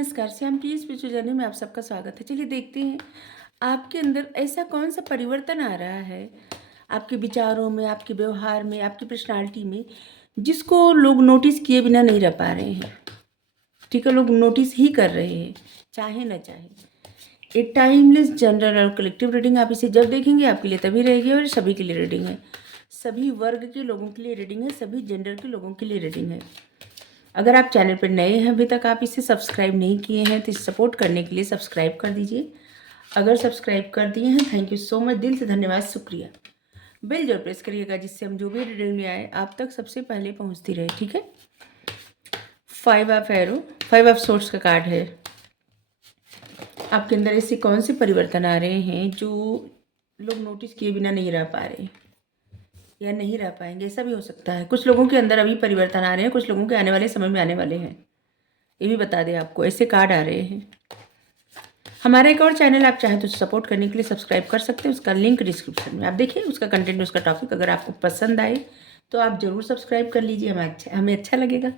नमस्कार, श्याम की spiritual journey में आप सबका स्वागत है। चलिए देखते हैं आपके अंदर ऐसा कौन सा परिवर्तन आ रहा है आपके विचारों में, आपके व्यवहार में, आपकी पर्सनालिटी में, जिसको लोग नोटिस किए बिना नहीं रह पा रहे हैं। ठीक है, लोग नोटिस ही कर रहे हैं, चाहे ना चाहे। ए टाइमलेस जनरल और कलेक्टिव रीडिंग, आप इसे जब देखेंगे आपके लिए तभी रहेगी और सभी के लिए रीडिंग है। सभी वर्ग के लोगों के लिए रीडिंग है, सभी जेंडर के लोगों के लिए रीडिंग है। अगर आप चैनल पर नए हैं, अभी तक आप इसे सब्सक्राइब नहीं किए हैं, तो इसे सपोर्ट करने के लिए सब्सक्राइब कर दीजिए। अगर सब्सक्राइब कर दिए हैं, थैंक यू सो मच, दिल से धन्यवाद, शुक्रिया। बेल जरूर प्रेस करिएगा जिससे हम जो भी रीडिंग में आए आप तक सबसे पहले पहुंचती रहे। ठीक है। 5 ऑफ एरो, 5 ऑफ सोर्स का कार्ड है। आपके अंदर ऐसे कौन से परिवर्तन आ रहे हैं जो लोग नोटिस किए बिना नहीं रह पा रहे या नहीं रह पाएंगे? ऐसा भी हो सकता है। कुछ लोगों के अंदर अभी परिवर्तन आ रहे हैं, कुछ लोगों के आने वाले समय में आने वाले हैं। ये भी बता दें आपको, ऐसे कार्ड आ रहे हैं। हमारा एक और चैनल आप चाहें तो सपोर्ट करने के लिए सब्सक्राइब कर सकते हैं, उसका लिंक डिस्क्रिप्शन में। आप देखिए उसका कंटेंट, उसका टॉपिक अगर आपको पसंद आए तो आप ज़रूर सब्सक्राइब कर लीजिए, हमें अच्छा लगेगा।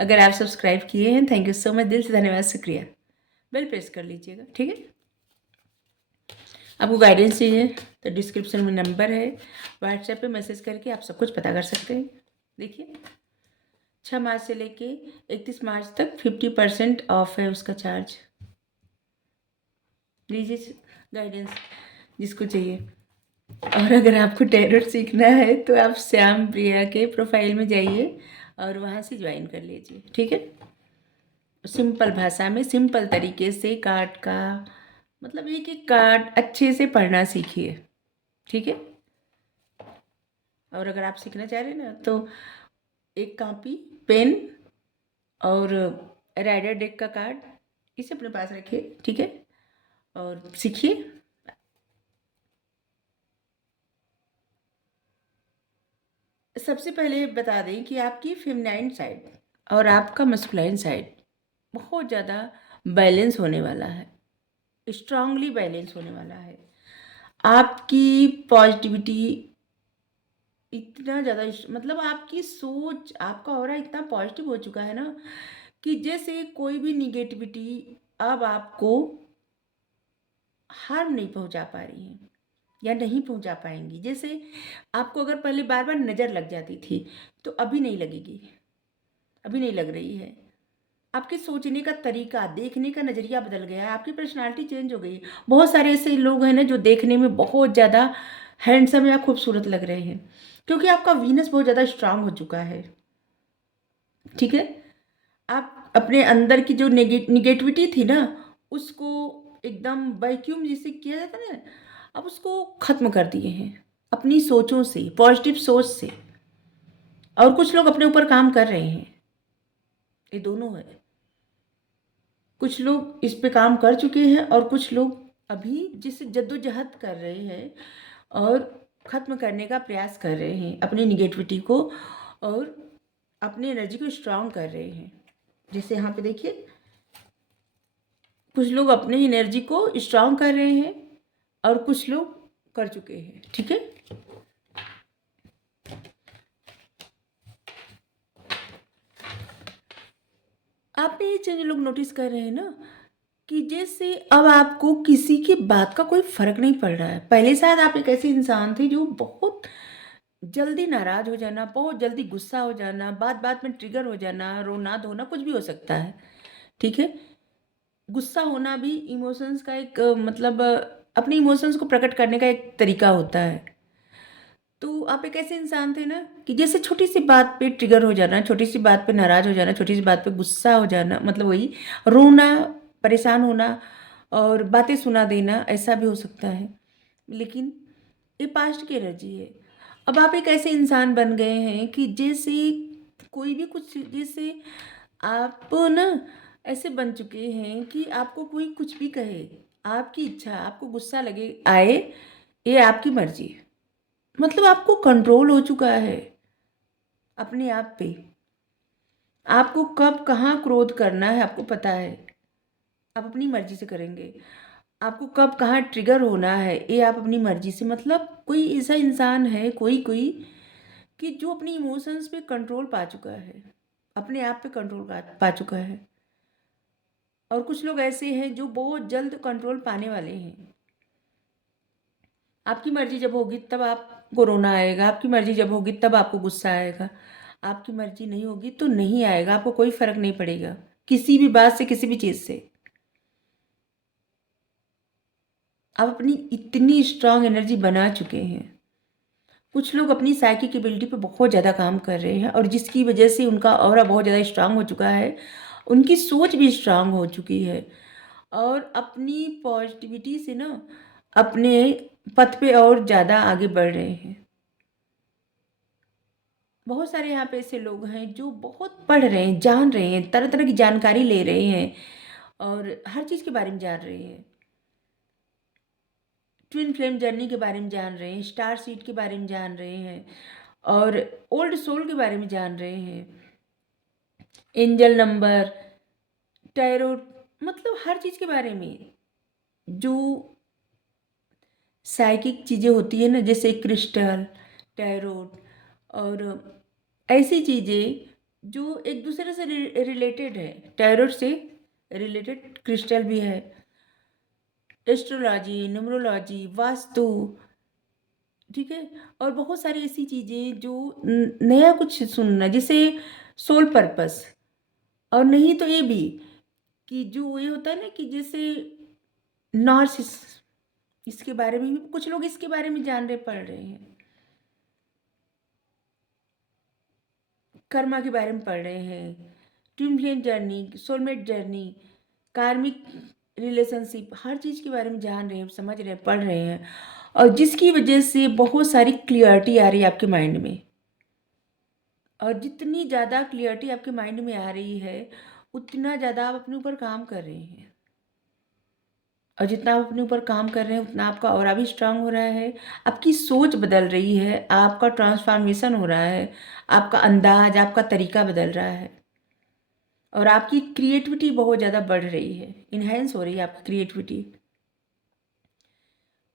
अगर आप सब्सक्राइब किए हैं, थैंक यू सो मच, दिल से धन्यवाद, शुक्रिया। बेल प्रेस कर लीजिएगा। ठीक है। आपको गाइडेंस चाहिए तो डिस्क्रिप्शन में नंबर है, व्हाट्सएप पे मैसेज करके आप सब कुछ पता कर सकते हैं। देखिए 6 मार्च से लेके 31 मार्च तक 50% ऑफ है उसका चार्ज। लीजिए गाइडेंस जिसको चाहिए। और अगर आपको टैरोट सीखना है तो आप श्याम प्रिया के प्रोफाइल में जाइए और वहाँ से ज्वाइन कर लीजिए। ठीक है। सिंपल भाषा में, सिंपल तरीके से कार्ड का मतलब एक एक कार्ड अच्छे से पढ़ना सीखिए। ठीक है। और अगर आप सीखना चाह रहे हैं ना तो एक कॉपी, पेन और राइडर डेक का कार्ड इसे अपने पास रखिए। ठीक है। और सीखिए। सबसे पहले बता दें कि आपकी फेमिनाइन साइड और आपका मस्कुलाइन साइड बहुत ज़्यादा बैलेंस होने वाला है, स्ट्रांगली बैलेंस होने वाला है। आपकी पॉजिटिविटी इतना ज़्यादा मतलब आपकी सोच, आपका ऑरा इतना पॉजिटिव हो चुका है ना कि जैसे कोई भी निगेटिविटी अब आपको हार्म नहीं पहुंचा पा रही है या नहीं पहुंचा पाएंगी। जैसे आपको अगर पहले बार बार नज़र लग जाती थी तो अभी नहीं लगेगी, अभी नहीं लग रही है। आपके सोचने का तरीका, देखने का नज़रिया बदल गया है, आपकी पर्सनालिटी चेंज हो गई है। बहुत सारे ऐसे लोग हैं ना जो देखने में बहुत ज़्यादा हैंडसम या खूबसूरत लग रहे हैं क्योंकि आपका वीनस बहुत ज़्यादा स्ट्रांग हो चुका है। ठीक है। आप अपने अंदर की जो निगेटिविटी थी ना उसको एकदम वैक्यूम जिसे किया जाता है ना, अब उसको ख़त्म कर दिए हैं अपनी सोचों से, पॉजिटिव सोच से। और कुछ लोग अपने ऊपर काम कर रहे हैं, ये दोनों है। कुछ लोग इस पे काम कर चुके हैं और कुछ लोग अभी जिससे जद्दोजहद कर रहे हैं और ख़त्म करने का प्रयास कर रहे हैं अपनी निगेटिविटी को और अपनी एनर्जी को स्ट्रांग कर रहे हैं। जैसे यहाँ पे देखिए कुछ लोग अपनी एनर्जी को स्ट्रांग कर रहे हैं और कुछ लोग कर चुके हैं। ठीक है। आपने ये चीज़ लोग नोटिस कर रहे हैं ना कि जैसे अब आपको किसी की बात का कोई फर्क नहीं पड़ रहा है। पहले शायद आप एक ऐसे इंसान थे जो बहुत जल्दी नाराज हो जाना, बहुत जल्दी गुस्सा हो जाना, बात बात में ट्रिगर हो जाना, रोना धोना कुछ भी हो सकता है। ठीक है। गुस्सा होना भी इमोशंस का एक मतलब अपने इमोशंस को प्रकट करने का एक तरीका होता है। तो आप एक ऐसे इंसान थे ना कि जैसे छोटी सी बात पे ट्रिगर हो जाना, छोटी सी बात पे नाराज हो जाना, छोटी सी बात पे गुस्सा हो जाना, मतलब वही रोना, परेशान होना और बातें सुना देना, ऐसा भी हो सकता है। लेकिन ये पास्ट की एनर्जी है। अब आप एक ऐसे इंसान बन गए हैं कि जैसे कोई भी कुछ, जैसे आप ना ऐसे बन चुके हैं कि आपको कोई कुछ भी कहे, आपकी इच्छा, आपको गुस्सा लगे आए, ये आपकी मर्जी है। मतलब आपको कंट्रोल हो चुका है अपने आप पे। आपको कब कहाँ क्रोध करना है आपको पता है, आप अपनी मर्जी से करेंगे। आपको कब कहाँ ट्रिगर होना है ये आप अपनी मर्जी से, मतलब कोई ऐसा इंसान है कोई कोई कि जो अपनी इमोशंस पे कंट्रोल पा चुका है, अपने आप पे कंट्रोल पा चुका है। और कुछ लोग ऐसे हैं जो बहुत जल्द कंट्रोल पाने वाले हैं। आपकी मर्जी जब होगी तब आपको रोना आएगा, आपकी मर्जी जब होगी तब आपको गुस्सा आएगा, आपकी मर्जी नहीं होगी तो नहीं आएगा, आपको कोई फर्क नहीं पड़ेगा किसी भी बात से, किसी भी चीज़ से। आप अपनी इतनी स्ट्रांग एनर्जी बना चुके हैं। कुछ लोग अपनी साइकिक एबिलिटी पे बहुत ज़्यादा काम कर रहे हैं और जिसकी वजह से उनका ऑरा बहुत ज़्यादा स्ट्रांग हो चुका है, उनकी सोच भी स्ट्रांग हो चुकी है और अपनी पॉजिटिविटी से ना अपने पथ पे और ज़्यादा आगे बढ़ रहे हैं। बहुत सारे यहाँ पे ऐसे लोग हैं जो बहुत पढ़ रहे हैं, जान रहे हैं, तरह तरह की जानकारी ले रहे हैं और हर चीज़ के बारे में जान रहे हैं। ट्विन फ्लेम जर्नी के बारे में जान रहे हैं, स्टार सीड के बारे में जान रहे हैं और ओल्ड सोल के बारे में जान रहे हैं, एंजल नंबर, टैरो, मतलब हर चीज़ के बारे में जो साइकिक चीज़ें होती है ना, जैसे क्रिस्टल, टैरोट और ऐसी चीज़ें जो एक दूसरे से रिलेटेड है। टैरोट से रिलेटेड क्रिस्टल भी है, एस्ट्रोलॉजी, न्यूमरोलॉजी, वास्तु, ठीक है, और बहुत सारी ऐसी चीज़ें जो नया कुछ सुनना, जैसे सोल पर्पस। और नहीं तो ये भी कि जो ये होता है ना कि जैसे नॉर्सिस, इसके बारे में भी कुछ लोग इसके बारे में जान रहे, पढ़ रहे हैं, कर्मा के बारे में पढ़ रहे हैं, twin flame journey, soulmate journey, कार्मिक रिलेशनशिप, हर चीज़ के बारे में जान रहे हैं, समझ रहे हैं, पढ़ रहे हैं और जिसकी वजह से बहुत सारी क्लियरिटी आ रही है आपके माइंड में। और जितनी ज़्यादा क्लियरिटी आपके माइंड में आ रही है उतना ज़्यादा आप अपने ऊपर काम कर रहे हैं और जितना आप अपने ऊपर काम कर रहे हैं उतना आपका ऑरा भी स्ट्रांग हो रहा है, आपकी सोच बदल रही है, आपका ट्रांसफॉर्मेशन हो रहा है, आपका अंदाज, आपका तरीका बदल रहा है और आपकी क्रिएटिविटी बहुत ज़्यादा बढ़ रही है, इन्हेंस हो रही है आपकी क्रिएटिविटी।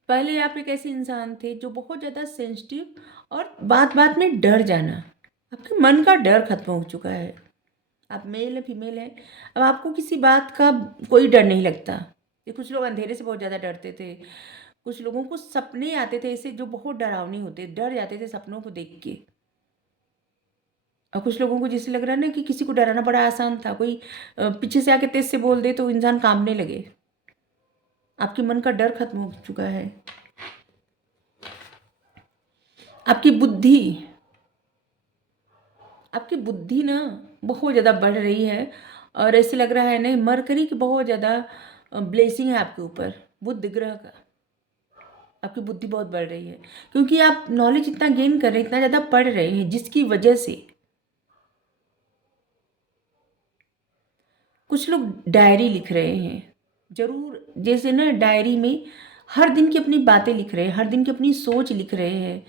पहले आप एक ऐसे इंसान थे जो बहुत ज़्यादा सेंसिटिव और बात बात में डर जाना, आपके मन का डर खत्म हो चुका है। आप मेल है, फीमेल है, अब आपको किसी बात का कोई डर नहीं लगता। ये कुछ लोग अंधेरे से बहुत ज़्यादा डरते थे, कुछ लोगों को सपने आते थे ऐसे जो बहुत डरावनी होते, डर जाते थे सपनों को देख के। और कुछ लोगों को जैसे लग रहा है ना कि किसी को डराना बड़ा आसान था, कोई पीछे से आके तेज से बोल दे तो इंसान कांपने लगे। आपके मन का डर खत्म हो चुका है। आपकी बुद्धि, आपकी बुद्धि ना बहुत ज़्यादा बढ़ रही है और ऐसे लग रहा है ना मरकरी की बहुत ज़्यादा ब्लेसिंग है आपके ऊपर, बुध ग्रह का। आपकी बुद्धि बहुत बढ़ रही है क्योंकि आप नॉलेज इतना गेन कर रहे हैं, इतना ज़्यादा पढ़ रहे हैं, जिसकी वजह से कुछ लोग डायरी लिख रहे हैं। जरूर, जैसे ना डायरी में हर दिन की अपनी बातें लिख रहे हैं, हर दिन की अपनी सोच लिख रहे हैं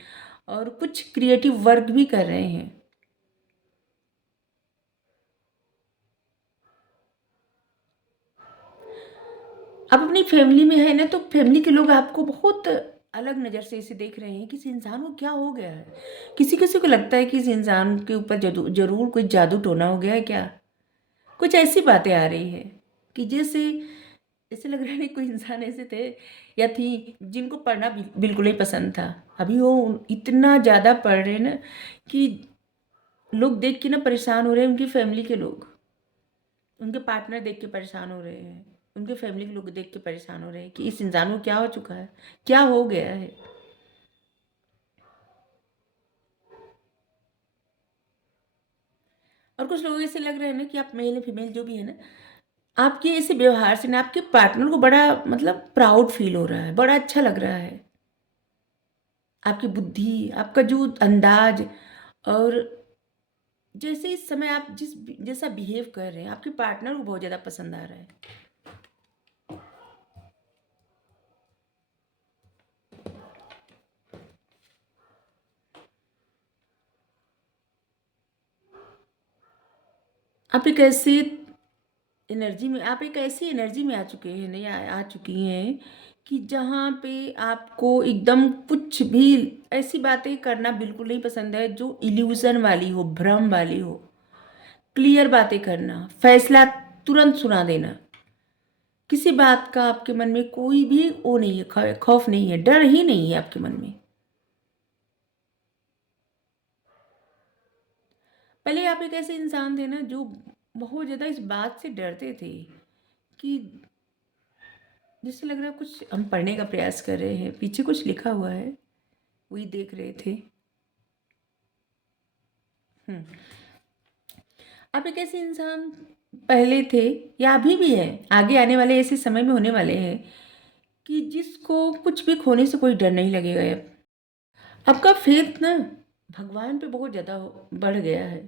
और कुछ क्रिएटिव वर्क भी कर रहे हैं। आप अपनी फैमिली में है ना तो फैमिली के लोग आपको बहुत अलग नज़र से इसे देख रहे हैं कि इस इंसान को क्या हो गया है। किसी किसी को लगता है कि इस इंसान के ऊपर जरूर कोई जादू टोना हो गया है क्या। कुछ ऐसी बातें आ रही है कि जैसे ऐसे लग रहा है कोई इंसान ऐसे थे या थी जिनको पढ़ना बिल्कुल ही पसंद था। अभी वो इतना ज़्यादा पढ़ रहे हैं ना कि लोग देख के ना परेशान हो रहे हैं, उनकी फैमिली के लोग, उनके पार्टनर देख के परेशान हो रहे हैं, उनके फैमिली के लोग देख के परेशान हो रहे हैं कि इस इंसान को क्या हो चुका है, क्या हो गया है। और कुछ लोगों ऐसे लग रहे हैं ना कि आप मेल है फीमेल जो भी है ना, आपके ऐसे व्यवहार से ना आपके पार्टनर को बड़ा मतलब प्राउड फील हो रहा है, बड़ा अच्छा लग रहा है। आपकी बुद्धि, आपका जो अंदाज और जैसे इस समय आप जैसा बिहेव कर रहे हैं आपके पार्टनर को बहुत ज़्यादा पसंद आ रहा है। आप एक ऐसे एनर्जी में, आप एक ऐसी एनर्जी में आ चुके हैं, नहीं आ चुकी हैं कि जहाँ पे आपको एकदम कुछ भी ऐसी बातें करना बिल्कुल नहीं पसंद है जो इल्यूजन वाली हो, भ्रम वाली हो। क्लियर बातें करना, फैसला तुरंत सुना देना, किसी बात का आपके मन में कोई भी वो नहीं है, खौफ नहीं है, डर ही नहीं है आपके मन में। पहले आप एक ऐसे इंसान थे ना जो बहुत ज़्यादा इस बात से डरते थे कि जिससे लग रहा है कुछ हम पढ़ने का प्रयास कर रहे हैं, पीछे कुछ लिखा हुआ है, वही देख रहे थे। हम्म। आप एक ऐसे इंसान पहले थे या अभी भी है, आगे आने वाले ऐसे समय में होने वाले हैं कि जिसको कुछ भी खोने से कोई डर नहीं लगेगा। अब आपका फेथ ना भगवान पे बहुत ज़्यादा बढ़ गया है,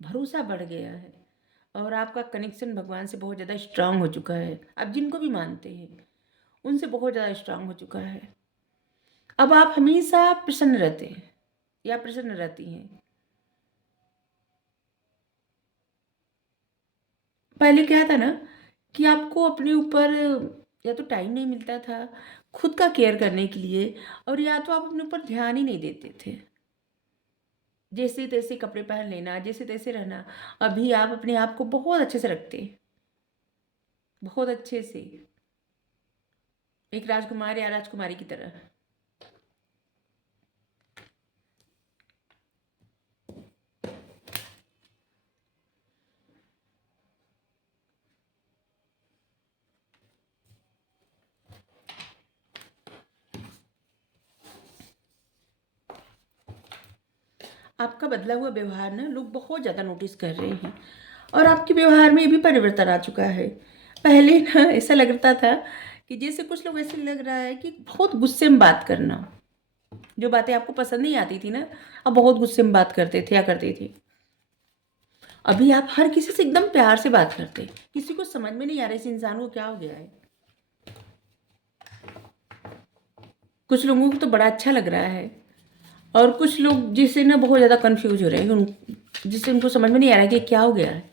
भरोसा बढ़ गया है, और आपका कनेक्शन भगवान से बहुत ज़्यादा स्ट्रांग हो चुका है। आप जिनको भी मानते हैं उनसे बहुत ज़्यादा स्ट्रांग हो चुका है। अब आप हमेशा प्रसन्न रहते हैं या प्रसन्न रहती हैं। पहले क्या था ना कि आपको अपने ऊपर या तो टाइम नहीं मिलता था खुद का केयर करने के लिए, और या तो आप अपने ऊपर ध्यान ही नहीं देते थे। जैसे तैसे कपड़े पहन लेना, जैसे तैसे रहना। अभी आप अपने आप को बहुत अच्छे से रखते हैं, बहुत अच्छे से, एक राजकुमार या राजकुमारी की तरह। आपका बदला हुआ व्यवहार ना लोग बहुत ज़्यादा नोटिस कर रहे हैं, और आपके व्यवहार में भी परिवर्तन आ चुका है। पहले ना ऐसा लगता था कि जैसे कुछ लोग ऐसे लग रहा है कि बहुत गुस्से में बात करना, जो बातें आपको पसंद नहीं आती थी ना, आप बहुत गुस्से में बात करते थे या करते थे। अभी आप हर किसी से एकदम प्यार से बात करते, किसी को समझ में नहीं आ रहा इस इंसान को क्या हो गया है। कुछ लोगों को तो बड़ा अच्छा लग रहा है, और कुछ लोग जिससे ना बहुत ज़्यादा कंफ्यूज हो रहे हैं, जिससे उनको समझ में नहीं आ रहा है कि क्या हो गया है।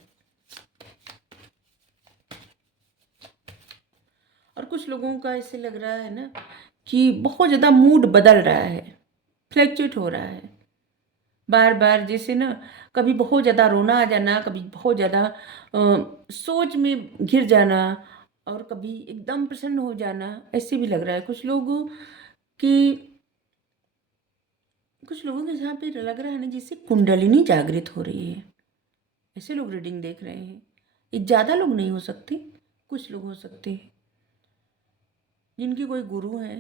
और कुछ लोगों का ऐसे लग रहा है ना कि बहुत ज़्यादा मूड बदल रहा है, फ्लैक्चुएट हो रहा है बार बार। जैसे ना कभी बहुत ज़्यादा रोना आ जाना, कभी बहुत ज़्यादा सोच में घिर जाना, और कभी एकदम प्रसन्न हो जाना। ऐसे भी लग रहा है कुछ लोगों की, कुछ लोगों के यहाँ पे लग रहा है ना जिससे कुंडलिनी जागृत हो रही है। ऐसे लोग रीडिंग देख रहे हैं। ये ज़्यादा लोग नहीं हो सकते, कुछ लोग हो सकते हैं जिनकी कोई गुरु है,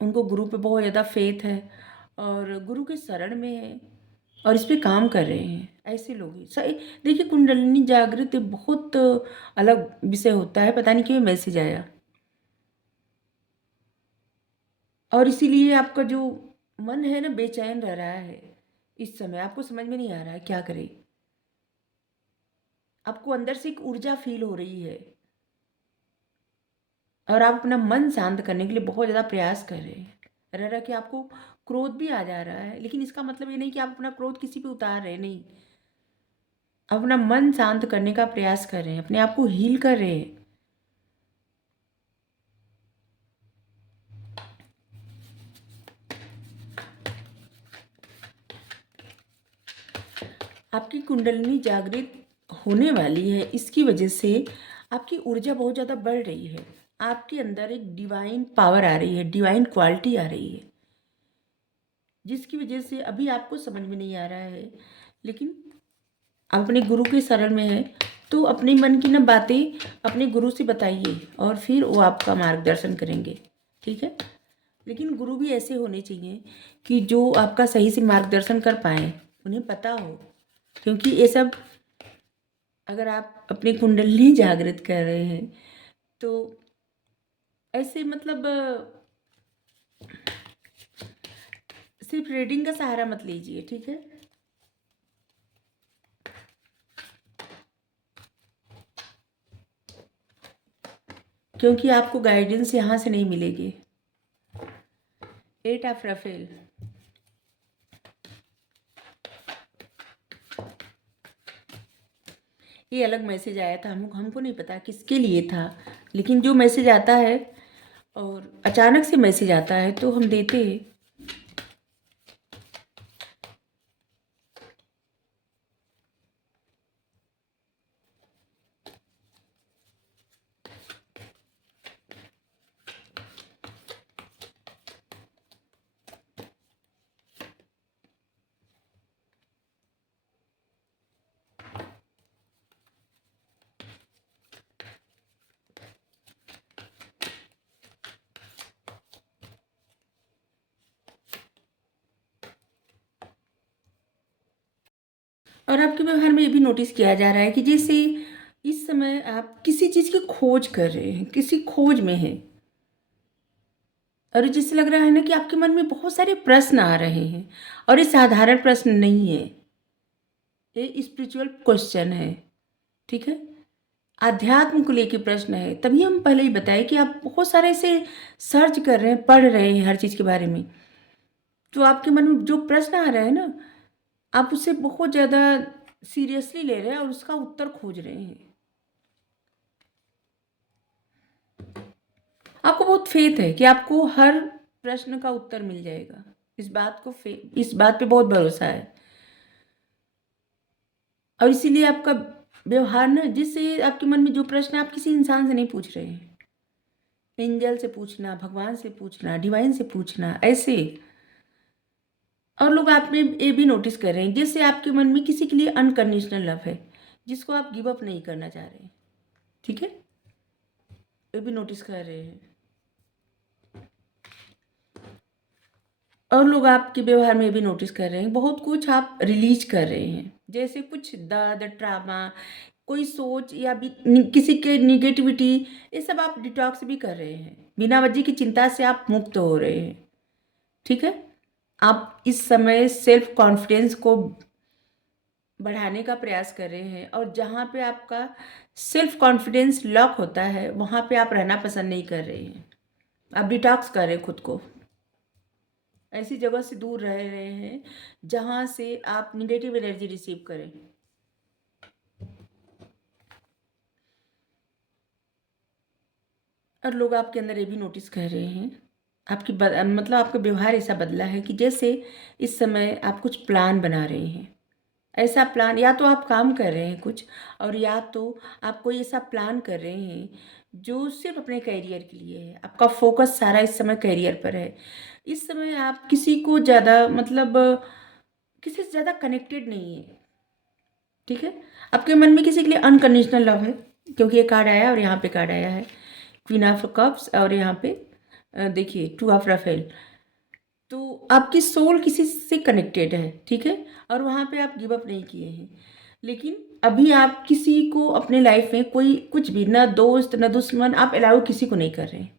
उनको गुरु पे बहुत ज़्यादा फेथ है और गुरु के शरण में है और इस पे काम कर रहे हैं। ऐसे लोग ही सही। देखिए, कुंडलिनी जागृत बहुत अलग विषय होता है, पता नहीं क्यों मैसेज आया। और इसीलिए आपका जो मन है ना बेचैन रह रहा है इस समय, आपको समझ में नहीं आ रहा है क्या करे। आपको अंदर से एक ऊर्जा फील हो रही है, और आप अपना मन शांत करने के लिए बहुत ज़्यादा प्रयास कर रहे हैं। रह रह के आपको क्रोध भी आ जा रहा है, लेकिन इसका मतलब ये नहीं कि आप अपना क्रोध किसी पे उतार रहे हैं, नहीं। आप अपना मन शांत करने का प्रयास कर रहे हैं, अपने आप को हील कर रहे हैं। आपकी कुंडलिनी जागृत होने वाली है, इसकी वजह से आपकी ऊर्जा बहुत ज़्यादा बढ़ रही है। आपके अंदर एक डिवाइन पावर आ रही है, डिवाइन क्वालिटी आ रही है, जिसकी वजह से अभी आपको समझ में नहीं आ रहा है, लेकिन आप अपने गुरु के शरण में हैं, तो अपने मन की ना बातें अपने गुरु से बताइए और फिर वो आपका मार्गदर्शन करेंगे, ठीक है। लेकिन गुरु भी ऐसे होने चाहिए कि जो आपका सही से मार्गदर्शन कर पाएँ, उन्हें पता हो। क्योंकि ये सब, अगर आप अपनी कुंडली जागृत कर रहे हैं तो ऐसे मतलब सिर्फ रीडिंग का सहारा मत लीजिए, ठीक है। क्योंकि आपको गाइडेंस यहाँ से नहीं मिलेगी। 8 ऑफ राफेल। ये अलग मैसेज आया था, हमको नहीं पता किसके लिए था, लेकिन जो मैसेज आता है और अचानक से मैसेज आता है तो हम देते हैं। और आपके व्यवहार में ये भी नोटिस किया जा रहा है कि जैसे इस समय आप किसी चीज़ की खोज कर रहे हैं, किसी खोज में हैं। और जिससे लग रहा है ना कि आपके मन में बहुत सारे प्रश्न आ रहे हैं और ये साधारण प्रश्न नहीं है, ये स्पिरिचुअल क्वेश्चन है। ठीक है, आध्यात्म को लेके प्रश्न है। तभी हम पहले ही बताए कि आप बहुत सारे ऐसे सर्च कर रहे हैं, पढ़ रहे हैं हर चीज़ के बारे में। तो आपके मन में जो प्रश्न आ रहे हैं ना, आप उसे बहुत ज़्यादा सीरियसली ले रहे हैं और उसका उत्तर खोज रहे हैं। आपको बहुत फेथ है कि आपको हर प्रश्न का उत्तर मिल जाएगा। इस बात पे बहुत भरोसा है। और इसीलिए आपका व्यवहार ना, जिससे आपके मन में जो प्रश्न आप किसी इंसान से नहीं पूछ रहे हैं, एंजल से पूछना, भगवान से पूछना, डिवाइन से पूछना, ऐसे। और लोग आप में ये भी नोटिस कर रहे हैं जैसे आपके मन में किसी के लिए अनकंडीशनल लव है, जिसको आप गिव अप नहीं करना चाह रहे हैं। ठीक है, ये भी नोटिस कर रहे हैं। और लोग आपके व्यवहार में भी नोटिस कर रहे हैं बहुत कुछ आप रिलीज कर रहे हैं, जैसे कुछ दर्द, ट्रामा, कोई सोच या भी किसी के निगेटिविटी, ये सब आप डिटॉक्स भी कर रहे हैं। बिना वजह की चिंता से आप मुक्त हो रहे हैं। ठीक है, आप इस समय सेल्फ कॉन्फिडेंस को बढ़ाने का प्रयास कर रहे हैं और जहाँ पे आपका सेल्फ कॉन्फिडेंस लॉक होता है वहाँ पे आप रहना पसंद नहीं कर रहे हैं। आप डिटॉक्स कर रहे हैं खुद को, ऐसी जगह से दूर रह रहे हैं जहाँ से आप निगेटिव एनर्जी रिसीव करें। और लोग आपके अंदर ये भी नोटिस कर रहे हैं मतलब आपका व्यवहार ऐसा बदला है कि जैसे इस समय आप कुछ प्लान बना रहे हैं। ऐसा प्लान, या तो आप काम कर रहे हैं कुछ, और या तो आप कोई ऐसा प्लान कर रहे हैं जो सिर्फ अपने करियर के लिए है। आपका फोकस सारा इस समय करियर पर है। इस समय आप किसी को ज़्यादा मतलब किसी से ज़्यादा कनेक्टेड नहीं है। ठीक है, आपके मन में किसी के लिए अनकंडीशनल लव है, क्योंकि ये कार्ड आया और यहाँ पे कार्ड आया है क्वीन ऑफ कप्स, और यहाँ पे देखिए 2 ऑफ राफेल। तो आपकी सोल किसी से कनेक्टेड है। ठीक है, और वहाँ पे आप गिव अप नहीं किए हैं। लेकिन अभी आप किसी को अपने लाइफ में कोई कुछ भी, ना दोस्त ना दुश्मन, आप अलाउ किसी को नहीं कर रहे हैं।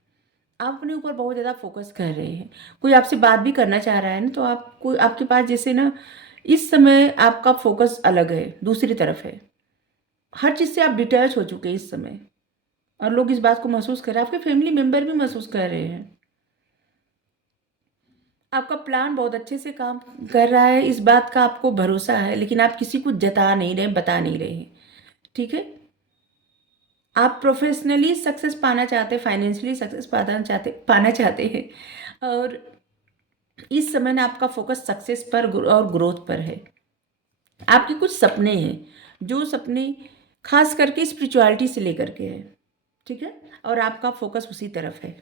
आप अपने ऊपर बहुत ज़्यादा फोकस कर रहे हैं। कोई आपसे बात भी करना चाह रहा है ना, तो आपको आपके पास जैसे ना इस समय आपका फोकस अलग है, दूसरी तरफ है। हर चीज़ से आप डिटैच हो चुके हैं इस समय, और लोग इस बात को महसूस कर रहे हैं। आपके फैमिली मेम्बर भी महसूस कर रहे हैं। आपका प्लान बहुत अच्छे से काम कर रहा है, इस बात का आपको भरोसा है, लेकिन आप किसी को जता नहीं रहे, बता नहीं रहे हैं। ठीक है, आप प्रोफेशनली सक्सेस पाना चाहते हैं, फाइनेंशियली सक्सेस पाना चाहते हैं, और इस समय ना आपका फोकस सक्सेस पर और ग्रोथ पर है। आपके कुछ सपने हैं, जो सपने खास करके स्पिरिचुअलिटी से लेकर के है। ठीक है, और आपका फोकस उसी तरफ है।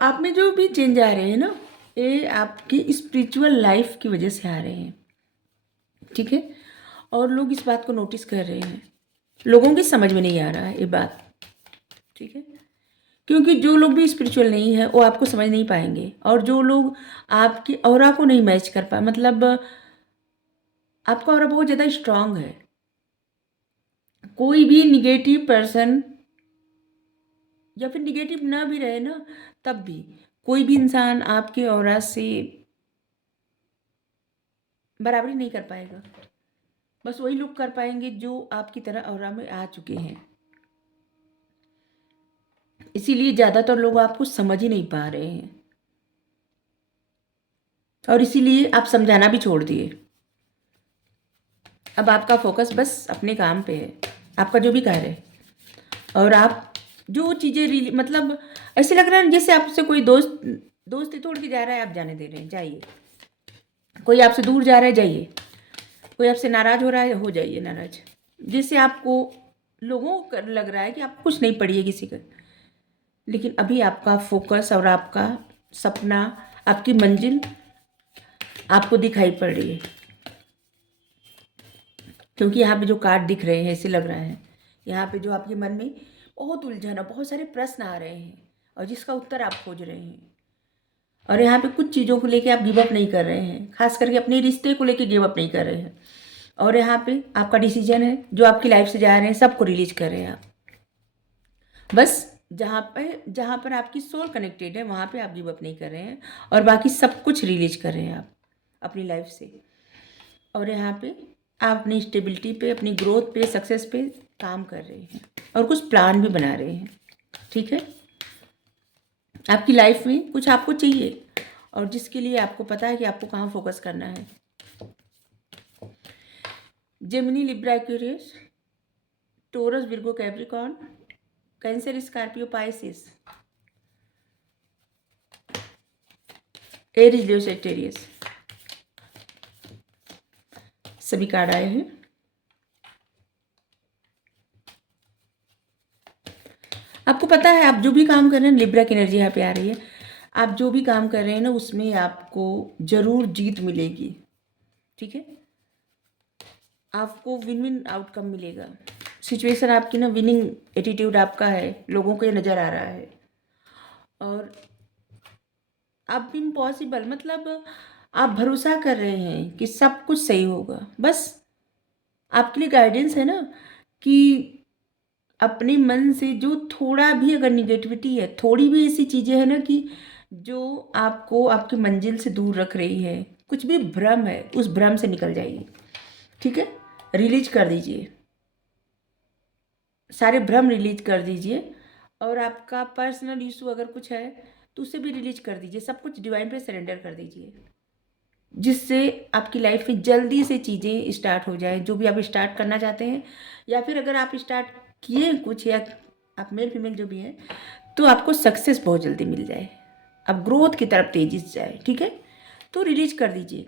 आप में जो भी चेंज आ रहे हैं ना, ये आपकी स्पिरिचुअल लाइफ की वजह से आ रहे हैं। ठीक है, और लोग इस बात को नोटिस कर रहे हैं। लोगों की समझ में नहीं आ रहा है ये बात। ठीक है, क्योंकि जो लोग भी स्पिरिचुअल नहीं है वो आपको समझ नहीं पाएंगे, और जो लोग आपकी ऑरा को नहीं मैच कर पाए, मतलब आपका ऑरा बहुत ज़्यादा स्ट्रांग है। कोई भी निगेटिव पर्सन, या फिर निगेटिव ना भी रहे ना, तब भी कोई भी इंसान आपके ऑरा से बराबरी नहीं कर पाएगा। बस वही लोग कर पाएंगे जो आपकी तरह ऑरा में आ चुके हैं। इसीलिए ज़्यादातर लोग आपको समझ ही नहीं पा रहे हैं, और इसीलिए आप समझाना भी छोड़ दिए। अब आपका फोकस बस अपने काम पे है, आपका जो भी कार्य है। और आप जो चीज़ें मतलब ऐसे लग रहा है जैसे आपसे कोई दोस्ती तोड़ के जा रहा है, आप जाने दे रहे हैं, जाइए। कोई आपसे दूर जा रहा है, जाइए। कोई आपसे नाराज़ हो रहा है, हो जाइए नाराज़। जिससे आपको लोगों को लग रहा है कि आप कुछ नहीं पढ़िए किसी का, लेकिन अभी आपका फोकस और आपका सपना, आपकी मंजिल आपको दिखाई पड़ रही है। क्योंकि यहाँ पे जो कार्ड दिख रहे हैं, ऐसे लग रहा है यहाँ पे जो आपके मन में बहुत उलझन है, बहुत सारे प्रश्न आ रहे हैं, और जिसका उत्तर आप खोज रहे हैं। और यहाँ पे कुछ चीज़ों को लेके आप गिव अप नहीं कर रहे हैं, खास करके अपने रिश्ते को लेके गिव अप नहीं कर रहे हैं। और यहाँ पे आपका डिसीजन है, जो आपकी लाइफ से जा रहे हैं सबको रिलीज कर रहे हैं आप। बस जहाँ पर आपकी सोल कनेक्टेड है वहाँ पे आप गिव अप नहीं कर रहे हैं, और बाकी सब कुछ रिलीज कर रहे हैं आप अपनी लाइफ से। और यहाँ पे आप अपनी स्टेबिलिटी पे, अपनी ग्रोथ पे, सक्सेस पे काम कर रहे हैं, और कुछ प्लान भी बना रहे हैं। ठीक है, आपकी लाइफ में कुछ आपको चाहिए, और जिसके लिए आपको पता है कि आपको कहाँ फोकस करना है। Gemini, Libra, Aquarius, Taurus, Virgo, Capricorn, Cancer, Scorpio, Pisces, Aries, Leo, Sagittarius, सभी कार्ड आए हैं। आपको पता है आप जो भी काम कर रहे हैं, लिब्रा की एनर्जी यहाँ पे आ रही है, आप जो भी काम कर रहे हैं ना उसमें आपको जरूर जीत मिलेगी। ठीक है, आपको विन विन आउटकम मिलेगा। सिचुएशन आपकी ना विनिंग एटीट्यूड आपका है, लोगों को ये नज़र आ रहा है। और अब इम्पॉसिबल मतलब आप भरोसा कर रहे हैं कि सब कुछ सही होगा। बस आपके लिए गाइडेंस है ना कि अपने मन से जो थोड़ा भी अगर निगेटिविटी है, थोड़ी भी ऐसी चीज़ें हैं ना कि जो आपको आपकी मंजिल से दूर रख रही है, कुछ भी भ्रम है, उस भ्रम से निकल जाइए। ठीक है, रिलीज कर दीजिए, सारे भ्रम रिलीज कर दीजिए। और आपका पर्सनल इशू अगर कुछ है तो उसे भी रिलीज कर दीजिए, सब कुछ डिवाइन पे सरेंडर कर दीजिए, जिससे आपकी लाइफ में जल्दी से चीज़ें स्टार्ट हो जाए, जो भी आप स्टार्ट करना चाहते हैं। या फिर अगर आप स्टार्ट किए कुछ, या आप मेल फीमेल जो भी हैं, तो आपको सक्सेस बहुत जल्दी मिल जाए, आप ग्रोथ की तरफ तेजी से जाए। ठीक है, तो रिलीज कर दीजिए।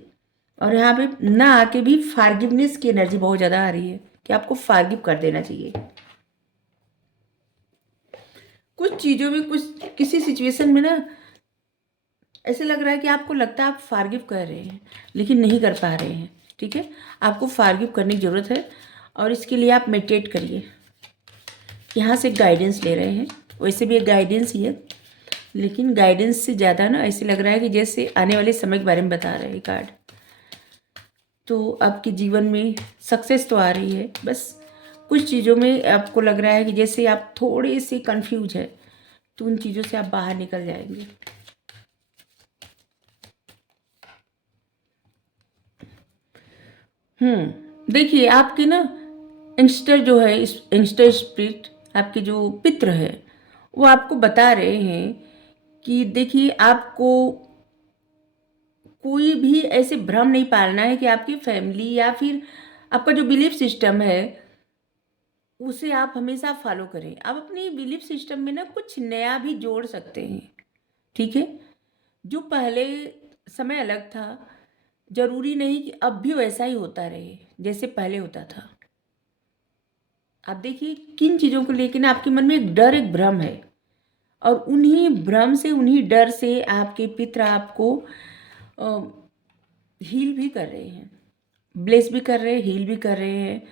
और यहाँ पे ना आके भी फारगिवनेस की एनर्जी बहुत ज़्यादा आ रही है कि आपको फारगिव कर देना चाहिए। कुछ चीज़ों में, कुछ किसी सिचुएशन में ना ऐसे लग रहा है कि आपको लगता है आप फारगिव कर रहे हैं लेकिन नहीं कर पा रहे हैं। ठीक है, आपको फारगिव करने की ज़रूरत है, और इसके लिए आप मेडिटेट करिए। यहाँ से गाइडेंस ले रहे हैं, वैसे भी एक गाइडेंस ही है, लेकिन गाइडेंस से ज़्यादा ना ऐसे लग रहा है कि जैसे आने वाले समय के बारे में बता रहे हैं कार्ड। तो आपके जीवन में सक्सेस तो आ रही है, बस कुछ चीज़ों में आपको लग रहा है कि जैसे आप थोड़े से कंफ्यूज है, तो उन चीज़ों से आप बाहर निकल जाएंगे। देखिए आपके ना यंगस्टर जो है, इस यंगस्टर स्पिरिट, आपके जो पित्र है, वो आपको बता रहे हैं कि देखिए आपको कोई भी ऐसे भ्रम नहीं पालना है कि आपकी फैमिली या फिर आपका जो बिलीफ सिस्टम है उसे आप हमेशा फॉलो करें। आप अपनी बिलीफ सिस्टम में ना कुछ नया भी जोड़ सकते हैं। ठीक है, जो पहले समय अलग था, जरूरी नहीं कि अब भी वैसा ही होता रहे जैसे पहले होता था। आप देखिए किन चीज़ों को लेकर ना आपके मन में एक डर, एक भ्रम है, और उन्हीं भ्रम से, उन्हीं डर से आपके पितर आपको हील भी कर रहे हैं, ब्लेस भी कर रहे हैं, हील भी कर रहे हैं।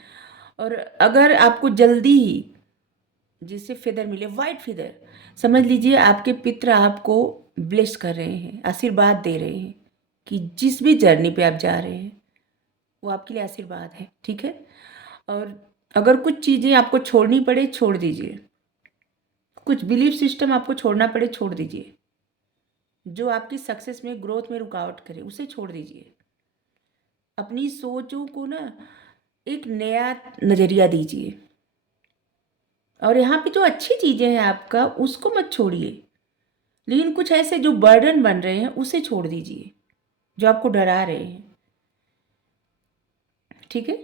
और अगर आपको जल्दी ही जिससे फेदर मिले, वाइट फेदर, समझ लीजिए आपके पितर आपको ब्लेस कर रहे हैं, आशीर्वाद दे रहे हैं कि जिस भी जर्नी पे आप जा रहे हैं वो आपके लिए आशीर्वाद है। ठीक है, और अगर कुछ चीज़ें आपको छोड़नी पड़े, छोड़ दीजिए। कुछ बिलीफ सिस्टम आपको छोड़ना पड़े, छोड़ दीजिए। जो आपकी सक्सेस में, ग्रोथ में रुकावट करे, उसे छोड़ दीजिए। अपनी सोचों को ना एक नया नज़रिया दीजिए। और यहाँ पे जो अच्छी चीज़ें हैं आपका, उसको मत छोड़िए, लेकिन कुछ ऐसे जो बर्डन बन रहे हैं उसे छोड़ दीजिए, जो आपको डरा रहे हैं। ठीक है,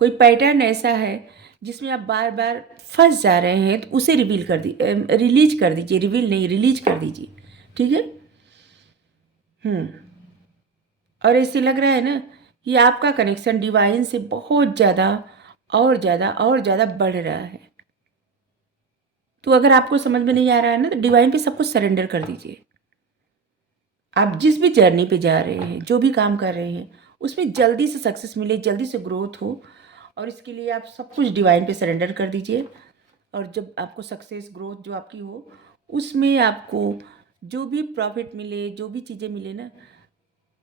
कोई पैटर्न ऐसा है जिसमें आप बार बार फंस जा रहे हैं, तो उसे रिलीज कर दीजिए, रिवील नहीं, रिलीज कर दीजिए। ठीक है, और ऐसे लग रहा है ना कि आपका कनेक्शन डिवाइन से बहुत ज़्यादा और ज़्यादा और ज़्यादा बढ़ रहा है। तो अगर आपको समझ में नहीं आ रहा है ना, तो डिवाइन पे सब कुछ सरेंडर कर दीजिए। आप जिस भी जर्नी पे जा रहे हैं, जो भी काम कर रहे हैं, उसमें जल्दी से सक्सेस मिले, जल्दी से ग्रोथ हो, और इसके लिए आप सब कुछ डिवाइन पे सरेंडर कर दीजिए। और जब आपको सक्सेस, ग्रोथ जो आपकी हो, उसमें आपको जो भी प्रॉफिट मिले, जो भी चीज़ें मिले ना,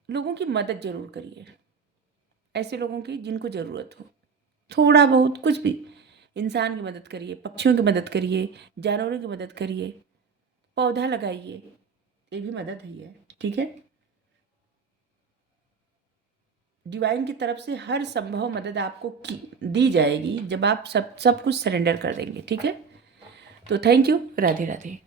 लोगों की मदद ज़रूर करिए। ऐसे लोगों की जिनको ज़रूरत हो, थोड़ा बहुत कुछ भी। इंसान की मदद करिए, पक्षियों की मदद करिए, जानवरों की मदद करिए, पौधा लगाइए, ये भी मदद ही है, ठीक है? डिवाइन की तरफ से हर संभव मदद आपको दी जाएगी जब आप सब कुछ सरेंडर कर देंगे, ठीक है? तो थैंक यू। राधे राधे।